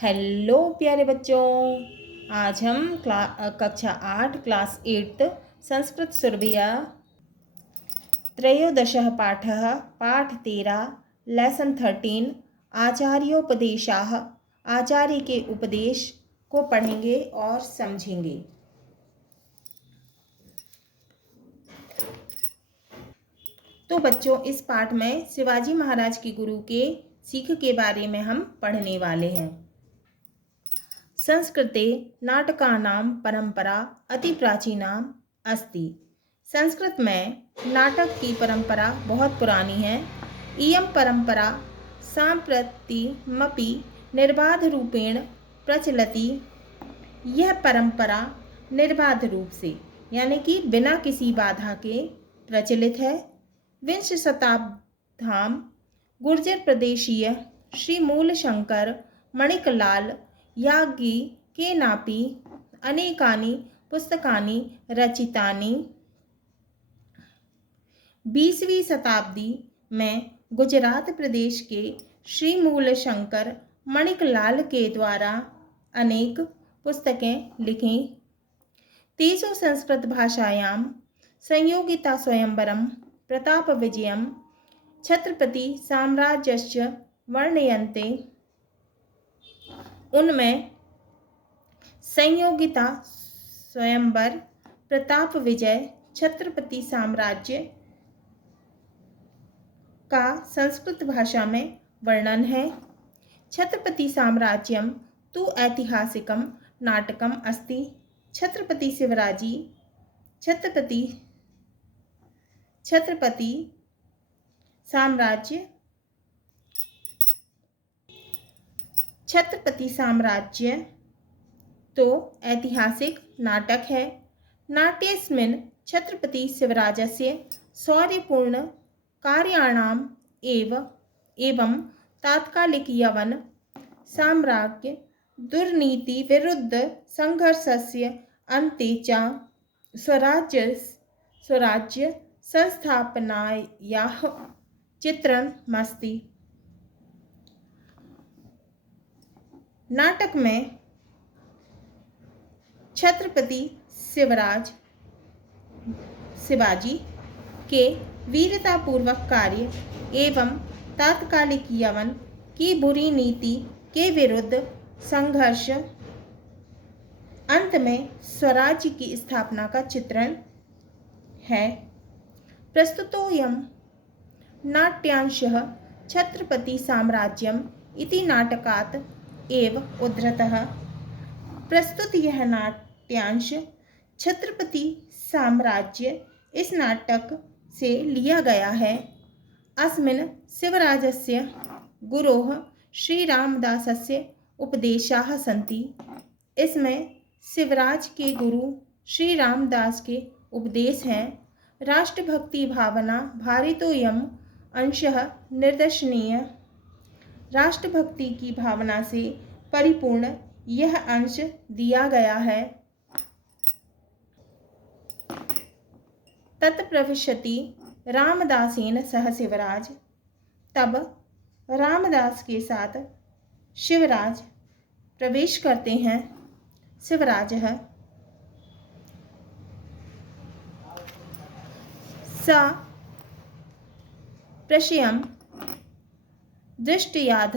Hello प्यारे बच्चों। आज हम कक्षा 8 क्लास 8 संस्कृत सुरभिया त्रयोदशः पाठः पाठ 13 लेसन 13 आचार्योपदेशाः आचार्य के उपदेश को पढ़ेंगे और समझेंगे। तो बच्चों, इस पाठ में शिवाजी महाराज के गुरु के सीख के बारे में हम पढ़ने वाले हैं। संस्कृते नाटकानां परंपरा अति प्राचीना अस्ति। संस्कृत में नाटक की परंपरा बहुत पुरानी है। इयं परंपरा साम्प्रतिमपि निर्बाध रूपेण प्रचलति। यह परंपरा निर्बाध रूप से यानी कि बिना किसी बाधा के प्रचलित है। विंश शताब्द्यां गुर्जर प्रदेशीय श्री मूलशंकर मणिकलाल याज्ञी के नापी अनेकानि पुस्तकानि रचितानि। 20वीं शताब्दी में गुजरात प्रदेश के श्री मूलशंकर मणिकलाल के द्वारा अनेक पुस्तकें लिखी। तेषु संस्कृत भाषायां संयोगिता स्वयंवरम प्रताप विजयम छत्रपति साम्राज्यस्य वर्णयन्ते। उनमें संयोगिता स्वयंवर प्रताप विजय छत्रपति साम्राज्य का संस्कृत भाषा में वर्णन है। छत्रपति साम्राज्यम तु ऐतिहासिकम नाटकम अस्ति। छत्रपति शिवाजी छत्रपति साम्राज्य तो ऐतिहासिक नाटक है। नाट्यस्मिन् छत्रपति शिवराजस्य शौर्यपूर्ण कार्याणाम् एवं तात्कालिक यवन साम्राज्य दुर्नीति विरुद्ध संघर्षस्य अन्ते च स्वराज्य संस्थापनायाः चित्रणमस्ति। नाटक में छत्रपति शिवाजी के वीरतापूर्वक कार्य एवं तात्कालिक यवन की बुरी नीति के विरुद्ध संघर्ष, अंत में स्वराज्य की स्थापना का चित्रण है। प्रस्तुतोऽयं नाट्यांशः छत्रपति साम्राज्यम इति नाटकात् एव उद्धृतः। प्रस्तुत यह नाट्यांश छत्रपति साम्राज्य इस नाटक से लिया गया है। अस्मिन् शिवराजस्य गुरोः श्रीरामदासस्य उपदेशाः सन्ति। इसमें शिवराज के गुरु श्री रामदास के उपदेश हैं। राष्ट्रभक्ति भावना भारितोऽयम् अंशः निर्दशनीय। राष्ट्रभक्ति की भावना से परिपूर्ण यह अंश दिया गया है। तत्प्रविशति रामदासेन सह शिवराज। तब रामदास के साथ शिवराज प्रवेश करते हैं। शिवराजः स प्रशयं दृष्ट्याद्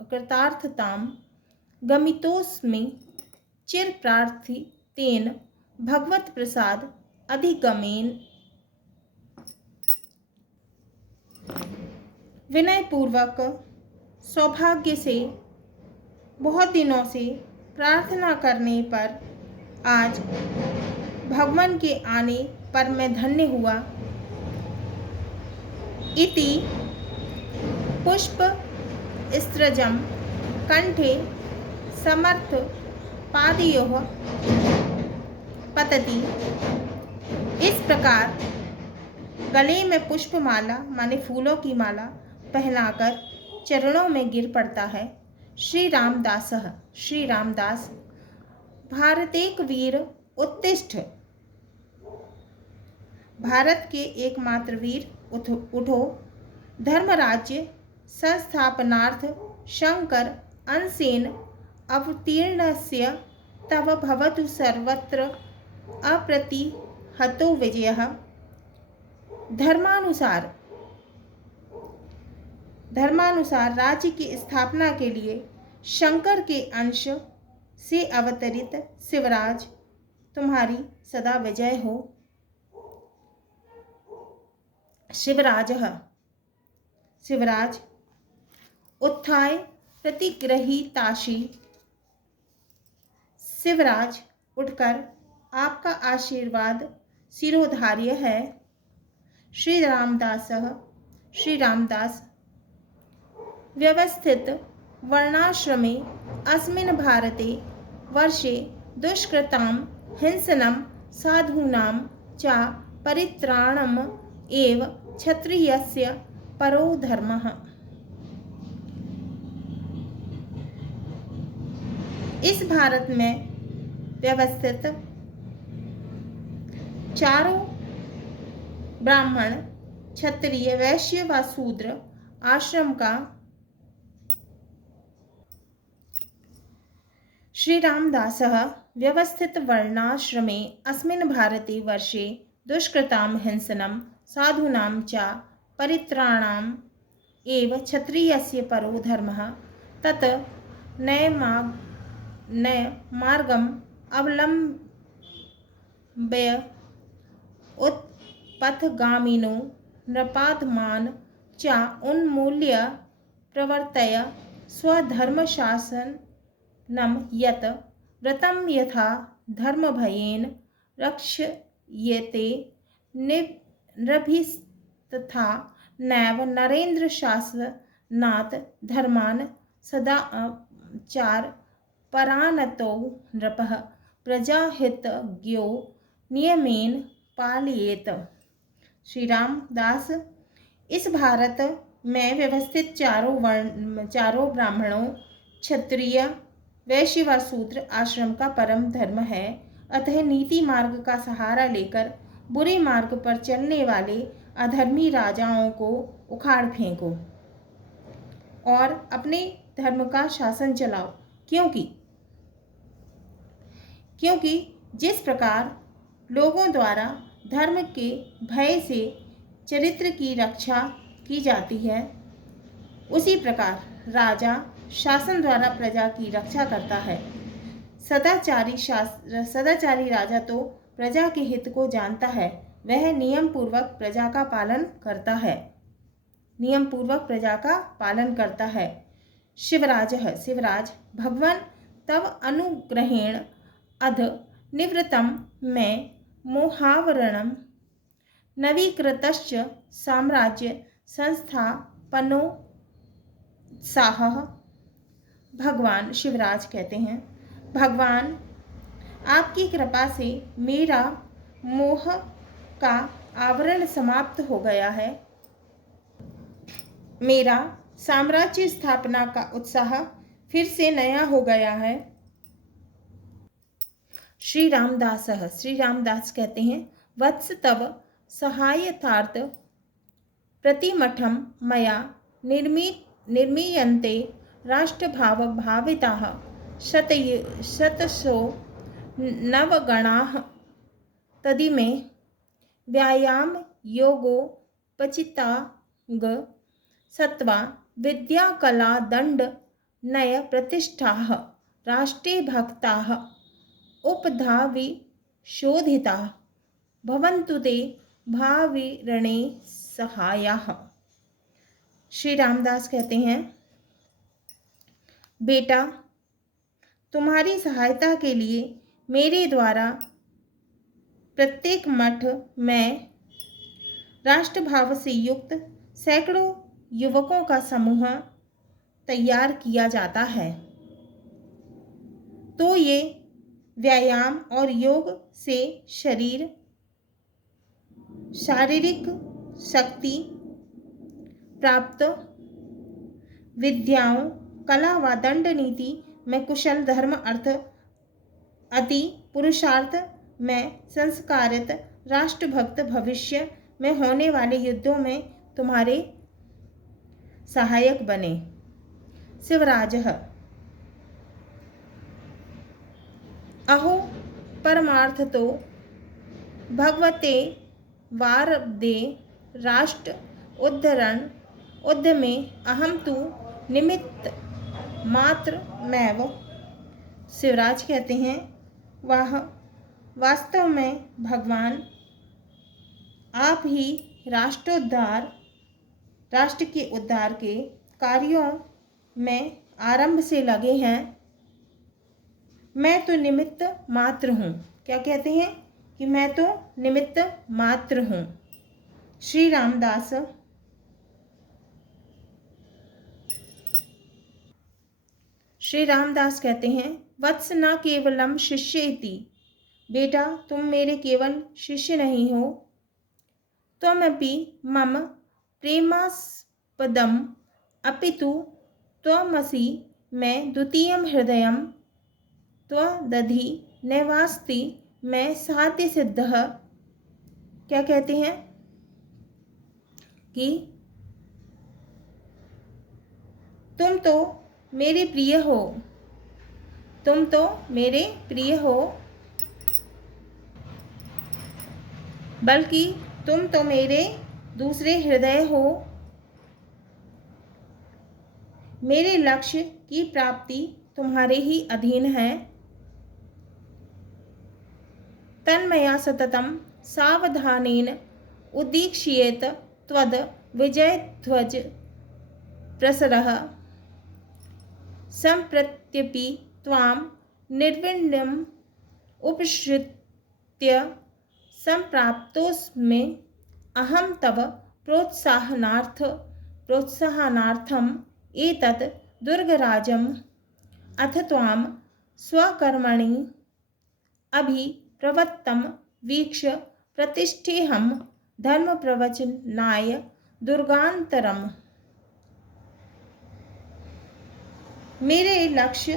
कृतार्थतां गमितोऽस्मि चिरप्रार्थितेन भगवत्प्रसाद अधिगमेन। विनयपूर्वक सौभाग्य से बहुत दिनों से प्रार्थना करने पर आज भगवान के आने पर मैं धन्य हुआ। इति पुष्प स्त्रजम कंठे समर्थ पादयोः पतति। इस प्रकार गले में पुष्पमाला माने फूलों की माला पहनाकर चरणों में गिर पड़ता है। श्री रामदास भारतेक वीर उत्तिष्ठ। भारत के एकमात्र वीर उठो। धर्मराज्य संस्थापनार्थ शंकर अंशेन अवतीर्णस्य तव भवतु सर्वत्र अप्रतिहतो विजयः। धर्मानुसार राज्य की स्थापना के लिए शंकर के अंश से अवतरित शिवराज तुम्हारी सदा विजय हो। शिवराज उत्थाय प्रतिगृहीतासि। शिवराज उठकर आपका आशीर्वाद शिरोधार्य है। श्री रामदास व्यवस्थित वर्णाश्रमे अस्मिन् भारते वर्षे दुष्कृतां हिंसनं साधूनां च परित्राणम् एव क्षत्रियस्य परो धर्मः। इस भारत में व्यवस्थित चारों ब्राह्मण, क्षत्रिय, वैश्य व शूद्र आश्रम का श्री रामदासः व्यवस्थित वर्णाश्रमे अस्मिन् भारते वर्षे दुष्कृतां हिंसनं साधूनां च परित्राणाम् एव क्षत्रियस्य परो धर्मः। तत् नयमार्गम् अवलम्ब्य उत्पथगामिनो नृपात्मान् च उन्मूल्य प्रवर्तय स्वधर्मशासनं यत् व्रतं यथा धर्मभयेन रक्ष्यते नृभिस्तथा नैव नरेन्द्रशासनात् धर्मान् सदाचार परानतो नृपः प्रजाहितज्ञो नियमेन पालयेत्। श्री रामदास इस भारत में व्यवस्थित चारों ब्राह्मणों, क्षत्रिय, वैश्य व शूद्र आश्रम का परम धर्म है। अतः नीति मार्ग का सहारा लेकर बुरे मार्ग पर चलने वाले अधर्मी राजाओं को उखाड़ फेंको और अपने धर्म का शासन चलाओ, क्योंकि जिस प्रकार लोगों द्वारा धर्म के भय से चरित्र की रक्षा की जाती है, उसी प्रकार राजा शासन द्वारा प्रजा की रक्षा करता है। सदाचारी राजा तो प्रजा के हित को जानता है, वह नियम पूर्वक प्रजा का पालन करता है। शिवराज भगवान तव अनुग्रहेण अध निवृत्तं मे मोहावरणं नवीकृतश्च साम्राज्य संस्थापनोत्साहः। भगवान शिवराज कहते हैं, भगवान आपकी कृपा से मेरा मोह का आवरण समाप्त हो गया है। मेरा साम्राज्य स्थापना का उत्साह फिर से नया हो गया है। श्री रामदास कहते हैं, वत्स तव सहायतार्थ प्रतिमठं मया निर्मीयन्ते राष्ट्रभाव भाविताः शतशो नवगणाः तदिमे व्यायाम योगोपचितांग सत्वा विद्या कला दंड नय प्रतिष्ठाः राष्ट्रे भक्ताः उपधाविशोधिताः भवन्तु ते भाविरणे सहायाः। श्री रामदास कहते हैं, बेटा, तुम्हारी सहायता के लिए मेरे द्वारा प्रत्येक मठ में राष्ट्रभाव से युक्त सैकड़ों युवकों का समूह तैयार किया जाता है। तो ये व्यायाम और योग से शारीरिक शक्ति प्राप्त, विद्याओं, कला व दंड नीति में कुशल, धर्म अर्थ अति पुरुषार्थ में संस्कारित राष्ट्रभक्त, भविष्य में होने वाले युद्धों में तुम्हारे सहायक बने। शिवराजः अहो परमार्थतो भगवते वारदे राष्ट्र उद्धरण उद्यमे अहम तु निमित्त मात्र मैव। शिवराज कहते हैं वह वास्तव में भगवान आप ही राष्ट्र के उद्धार के कार्यों में आरंभ से लगे हैं। मैं तो निमित्त मात्र हूँ। क्या कहते हैं कि मैं तो निमित्त मात्र हूँ। श्री रामदास कहते हैं वत्स न केवलम शिष्य इति। बेटा तुम मेरे केवल शिष्य नहीं हो, त्वमपि मम प्रेमास्पदम अपितु त्वमसि मैं द्वितीयं हृदयं त्वदधि नैवास्ति मैं साध्य सिद्धः। क्या कहते हैं कि तुम तो मेरे प्रिय हो, बल्कि तुम तो मेरे दूसरे हृदय हो। मेरे लक्ष्य की प्राप्ति तुम्हारे ही अधीन है। तन्मया सततं सावधानेन उदीक्ष्येत त्वद विजयध्वज प्रसरः। सम्प्रत्यपि त्वां निर्विण्यम् उपश्रित्य सम्प्राप्तोऽस्मि अहं तव प्रोत्साहनार्थम् एतत् दुर्गराजम् अथ त्वां स्वकर्मणि अभिप्रवृत्तं वीक्ष्य प्रतिष्ठेऽहं धर्मप्रवचनाय दुर्गान्तरम्। मेरे लक्ष्य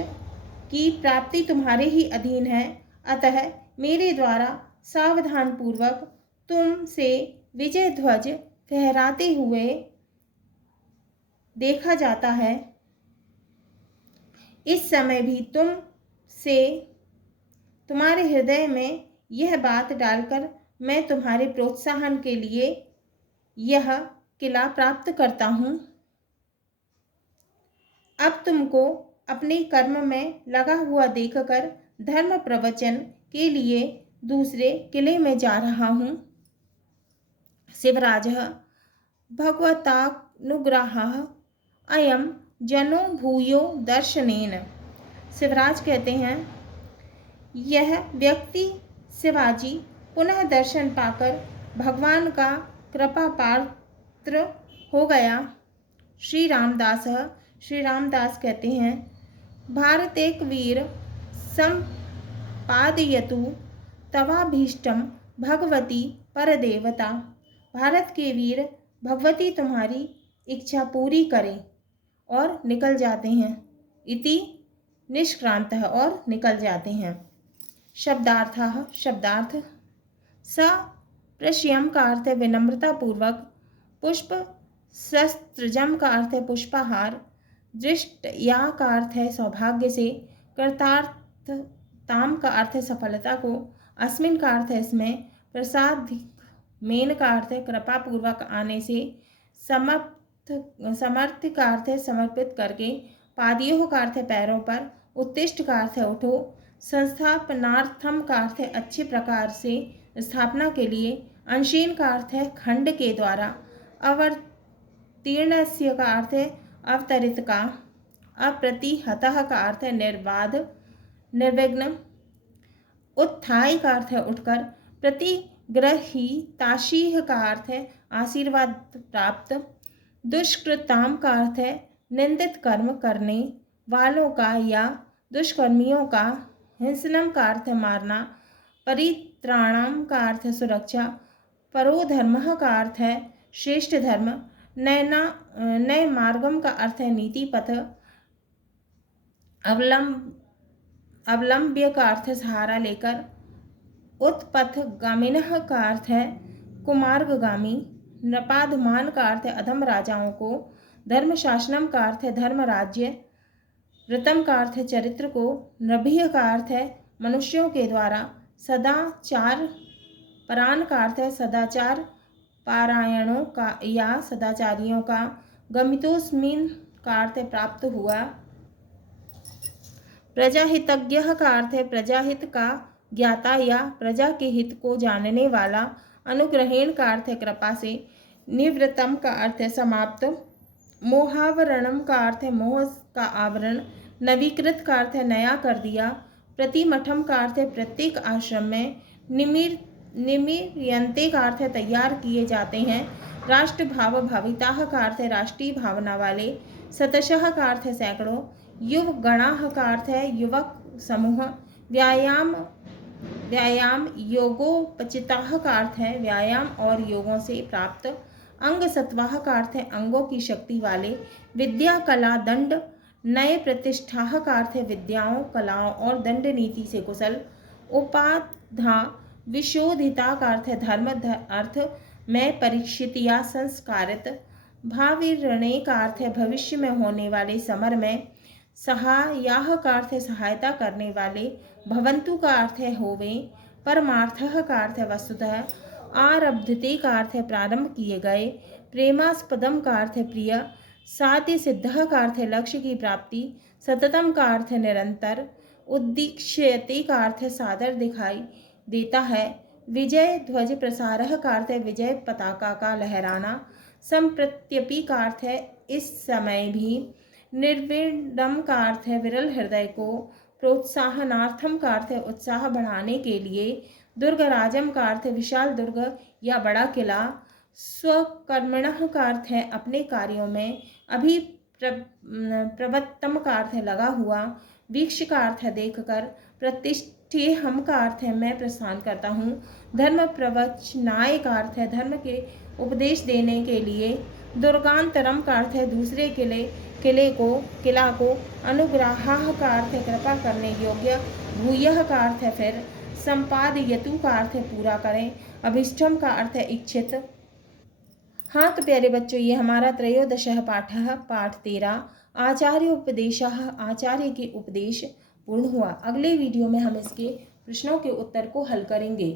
की प्राप्ति तुम्हारे ही अधीन है, अतः मेरे द्वारा सावधान पूर्वक तुम से विजय ध्वज फहराते हुए देखा जाता है। इस समय भी तुम्हारे हृदय में यह बात डालकर मैं तुम्हारे प्रोत्साहन के लिए यह किला प्राप्त करता हूँ। अब तुमको अपने कर्म में लगा हुआ देखकर धर्म प्रवचन के लिए दूसरे किले में जा रहा हूँ। शिवराजः भगवतानुग्रहः अयं जनो भूयो दर्शनेन। शिवराज कहते हैं यह व्यक्ति शिवाजी पुनः दर्शन पाकर भगवान का कृपा पात्र हो गया। श्री रामदास कहते हैं भारतेक वीर संपादयतु तवाभीष्टम भगवती परदेवता। भारत के वीर भगवती तुम्हारी इच्छा पूरी करें और निकल जाते हैं। इति निष्क्रांत और निकल जाते हैं। शब्दार्थ स प्रश्यम का अर्थ है विनम्रता पूर्वक, पुष्प शस्त्रजम का अर्थ है पुष्पहार, दृष्ट या का अर्थ है सौभाग्य से, कृतार्थताम का अर्थ है सफलता को, अस्मिन का अर्थ है इसमें, प्रसाद मेन का अर्थ है कृपा पूर्वक आने से, समर्थ का अर्थ है समर्पित करके, पादियों का अर्थ है पैरों पर, उत्तिष्ठ का अर्थ है उठो, संस्थापनार्थम का अर्थ है अच्छे प्रकार से स्थापना के लिए, अंशीन का अर्थ है खंड के द्वारा, अवतीर्णस्य का अर्थ है अवतरित का, अप्रतिहतः का अर्थ है निर्बाध निर्विघ्न, उत्थाय का अर्थ है उठकर, प्रतिग्रहीताशीह का अर्थ है आशीर्वाद प्राप्त, दुष्कृताम का अर्थ है निंदित कर्म करने वालों का या दुष्कर्मियों का, हिंसनम का अर्थ है मारना, परित्राणम का अर्थ है सुरक्षा, परोधर्म का अर्थ है श्रेष्ठ धर्म, नय मार्गम का अर्थ है नीति पथ, अवलंब्य का अर्थ है सहारा लेकर, उत्पथ गामिनः का अर्थ है कुमार्गगामी, नपाधमान का अर्थ है अधम राजाओं को, धर्म शासनम का अर्थ है धर्म राज्य, व्रतम का अर्थ है चरित्र को, नभ्य का अर्थ है मनुष्यों के द्वारा सदाचार, परायण का अर्थ है सदाचार पारायणों का या सदाचारियों का, गमितोस्मिन का अर्थ है प्राप्त हुआ, प्रजाहितज्ञ का अर्थ है प्रजाहित का ज्ञाता या प्रजा के हित को जानने वाला, अनुग्रहेण का अर्थ है कृपा से, निवृत्तम का अर्थ है समाप्त, मोहावरणम का अर्थ है मोह का आवरण, नवीकृत का अर्थ है नया कर दिया, प्रतिमठम का अर्थ है प्रत्येक आश्रम में, निमीयन्ते का अर्थ है तैयार किए जाते हैं, राष्ट्र भाव भाविता का अर्थ है राष्ट्रीय भावना वाले, शतशः का अर्थ है सैकड़ों, युव गणाः का अर्थ है युवक समूह, व्यायाम योगोपचिताः का अर्थ है व्यायाम और योगों से प्राप्त, अंग सत्वाः का अर्थ है अंगों की शक्ति वाले, विद्या कला दंड नए प्रतिष्ठाः का अर्थ है विद्याओं कलाओं और दंड नीति से कुशल, उपाधा विशोधिता का अर्थ है धर्म अर्थ में परीक्षित या संस्कारित, भाविरणे का अर्थ है भविष्य में होने वाले समर में, सहायाः का अर्थ है सहायता करने वाले, भवन्तु का अर्थ है होवे, परमार्थः का अर्थ है वस्तुतः, आरब्धते का अर्थ है प्रारंभ किए गए, प्रेमास्पदम का अर्थ है प्रिय, साध्य सिद्धः का अर्थ है लक्ष्य की प्राप्ति, सततम का अर्थ है निरंतर, उद्दीक्ष्यते का अर्थ है सादर दिखाई देता है, विजय ध्वज प्रसारः का अर्थ है विजय पताका का लहराना, संप्रत्यपि का अर्थ है इस समय भी, निर्विडम का अर्थ है विरल हृदय को, प्रोत्साहनार्थम का अर्थ है उत्साह बढ़ाने के लिए, दुर्गराजम का अर्थ है विशाल दुर्ग या बड़ा किला, स्वकर्मणः का अर्थ है अपने कार्यों में, प्रवत्तम का अर्थ है लगा हुआ, वीक्ष का अर्थ है देखकर, प्रतिष्ठेहम का अर्थ है मैं प्रस्थान करता हूँ, धर्म प्रवचनाय का अर्थ है धर्म के उपदेश देने के लिए, दुर्गांतरम का अर्थ है दूसरे किला को, अनुग्राह का अर्थ है कृपा करने योग्य, भूयः का अर्थ है फिर, संपादयतु का अर्थ है पूरा करें, अभिष्टम का अर्थ है इच्छित। हाँ तो प्यारे बच्चों, ये हमारा त्रयोदशः पाठः पाठ 13 आचार्य उपदेशः, आचार्य के उपदेश पूर्ण हुआ। अगले वीडियो में हम इसके प्रश्नों के उत्तर को हल करेंगे।